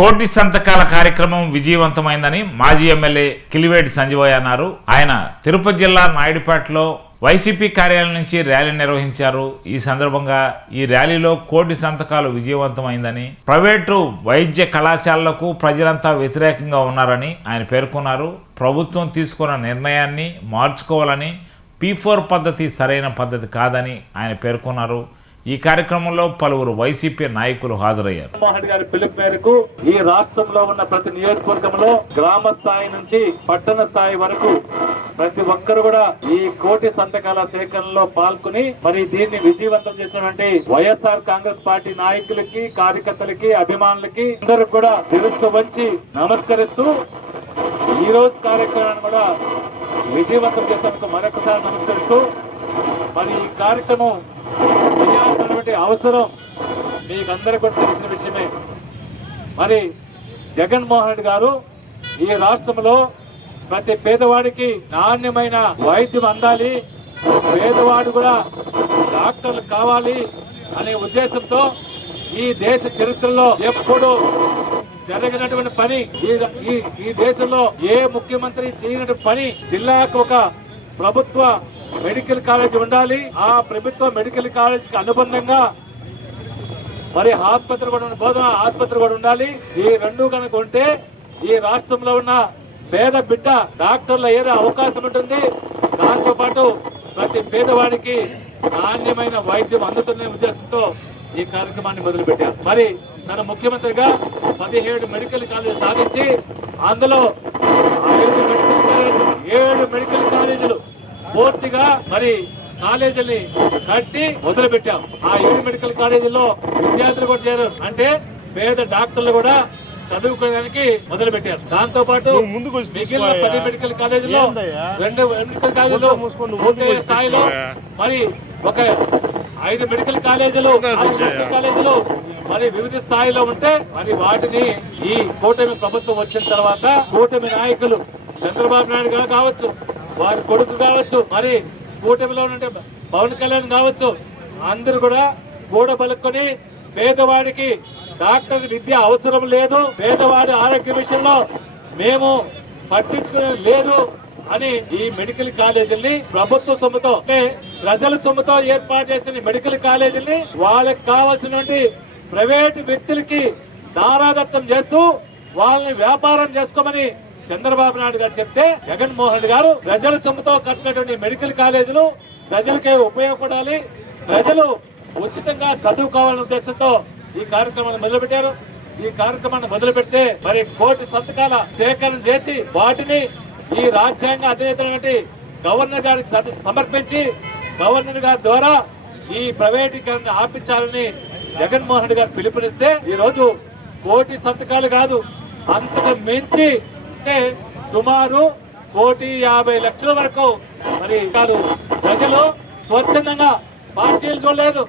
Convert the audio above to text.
కోటి సంతకాల కార్యక్రమం విజయవంతమైందని మాజీ ఎమ్మెల్యే కిలివేటి సంజయ్ అన్నారు. ఆయన తిరుపతి జిల్లా నాయుడుపేటలో వైసీపీ కార్యాలయం నుంచి ర్యాలీ నిర్వహించారు. ఈ సందర్భంగా ఈ ర్యాలీలో కోటి సంతకాలు విజయవంతమైందని ప్రైవేటు వైద్య కళాశాలలకు ప్రజలంతా వ్యతిరేకంగా ఉన్నారని ఆయన పేర్కొన్నారు. ప్రభుత్వం తీసుకున్న నిర్ణయాన్ని మార్చుకోవాలని పీ ఫోర్ పద్ధతి సరైన పద్ధతి కాదని ఆయన పేర్కొన్నారు. ఈ కార్యక్రమంలో పలువురు వైసీపీ నాయకులు హాజరయ్యారు. మోహన్ గారి పిలుపు మేరకు ఈ రాష్ట్రంలో ఉన్న ప్రతి నియోజకవర్గంలో గ్రామ స్థాయి నుంచి పట్టణ స్థాయి వరకు ప్రతి ఒక్కరు కూడా ఈ కోటి సంతకాల సేకరణలో పాల్గొని మరి దీన్ని విజయవంతం చేసినటువంటి వైఎస్ఆర్ కాంగ్రెస్ పార్టీ నాయకులకి కార్యకర్తలకి అభిమానులకి అందరూ కూడా తెలుసు వచ్చి నమస్కరిస్తూ ఈ రోజు కార్యక్రమాన్ని కూడా విజయవంతం చేసినందుకు మరొకసారి నమస్కరిస్తూ మరి ఈ కార్యక్రమం అవసరం. మీకు కూడా తెలిసిన విషయమే. మరి జగన్మోహన్ రెడ్డి గారు ఈ రాష్ట్రంలో ప్రతి పేదవాడికి నాణ్యమైన వైద్యం అందాలి. పేదవాడు కూడా డాక్టర్లు కావాలి అనే ఉద్దేశంతో ఈ దేశ చరిత్రలో ఎప్పుడు జరగినటువంటి పని ఈ- ఈ ఈ దేశంలో ఏ ముఖ్యమంత్రి చేయనటువంటి పని జిల్లాకు ఒక ప్రభుత్వ మెడికల్ కాలేజ్ ఉండాలి. ఆ ప్రభుత్వ మెడికల్ కాలేజ్కి అనుబంధంగా మరి ఆసుపత్రి కూడా బోధన ఆసుపత్రి కూడా ఉండాలి. ఈ రెండు కనుక ఉంటే ఈ రాష్ట్రంలో ఉన్న పేద బిడ్డ డాక్టర్లు ఏదో అవకాశం ఉంటుంది. దాంతో పాటు ప్రతి పేదవాడికి నాణ్యమైన వైద్యం అందుతున్న ఉద్దేశంతో ఈ కార్యక్రమాన్ని మొదలుపెట్టారు. మరి తన ముఖ్యమంత్రిగా పదిహేడు మెడికల్ కాలేజీ సాధించి అందులో ఐదు మెడికల్ కాలేజీలు ఏడు మెడికల్ కాలేజీలు పూర్తిగా మరి కాలేజీని కట్టి మొదలు పెట్టాం ఆ ఏడు మెడికల్ కాలేజీల్లో విద్యార్థులు కూడా చేరారు అంటే పేద డాక్టర్లు కూడా చదువుకోవడానికి మొదలు పెట్టారు దాంతో పాటు మిగిలిన. పది మెడికల్ కాలేజీలో? రెండు మెడికల్ కాలేజీలో మూసుకొని ముందుకు పూర్తి వచ్చి స్థాయిలో. మరి ఒక ఐదు మెడికల్ కాలేజీలు మెడికల్ కాలేజీలు మరి వివిధ స్థాయిలో ఉంటే మరి వాటిని ఈ కూటమి ప్రభుత్వం వచ్చిన తర్వాత కూటమి నాయకులు చంద్రబాబు నాయుడు గారు కావచ్చు వారి కొడుకు కావచ్చు మరి కూటమిలో ఉండే పవన్ కళ్యాణ్ కావచ్చు అందరూ కూడా కూడబలుకొని పేదవాడికి డాక్టర్ విద్య అవసరం లేదు పేదవాడి ఆరోగ్య విషయంలో మేము పట్టించుకునేది లేదు అని ఈ మెడికల్ కాలేజీని ప్రభుత్వ సొమ్ముతో ప్రజల సొమ్ముతో ఏర్పాటు చేసిన మెడికల్ కాలేజీని వాళ్ళకి కావాల్సినటువంటి ప్రైవేట్ వ్యక్తులకి దారాదత్తం చేస్తూ వాళ్ళని వ్యాపారం చేసుకోమని చంద్రబాబు నాయుడు గారు చెప్తే జగన్మోహన్ రెడ్డి గారు ప్రజల సొమ్ముతో కట్టినటువంటి మెడికల్ కాలేజీలు ప్రజలకే ఉపయోగపడాలి. ప్రజలు ఉచితంగా చదువుకోవాలనే ఉద్దేశంతో ఈ కార్యక్రమాన్ని మొదలుపెట్టారు. ఈ కార్యక్రమాన్ని మొదలు పెడితే మరి కోటి సంతకాల సేకరణ చేసి వాటిని ఈ రాజ్యాంగ అధినేతటువంటి గవర్నర్ గారికి సమర్పించి గవర్నర్ గారి ద్వారా ఈ ప్రైవేటీకరణ ఆపించాలని జగన్మోహన్ రెడ్డి గారు పిలుపునిస్తే ఈ రోజు కోటి సంతకాలు కాదు అంతకు మించి అంటే సుమారు కోటి యాభై లక్షల వరకు మరి కాదు ప్రజలు స్వచ్ఛందంగా పార్టీలు చూడలేదు.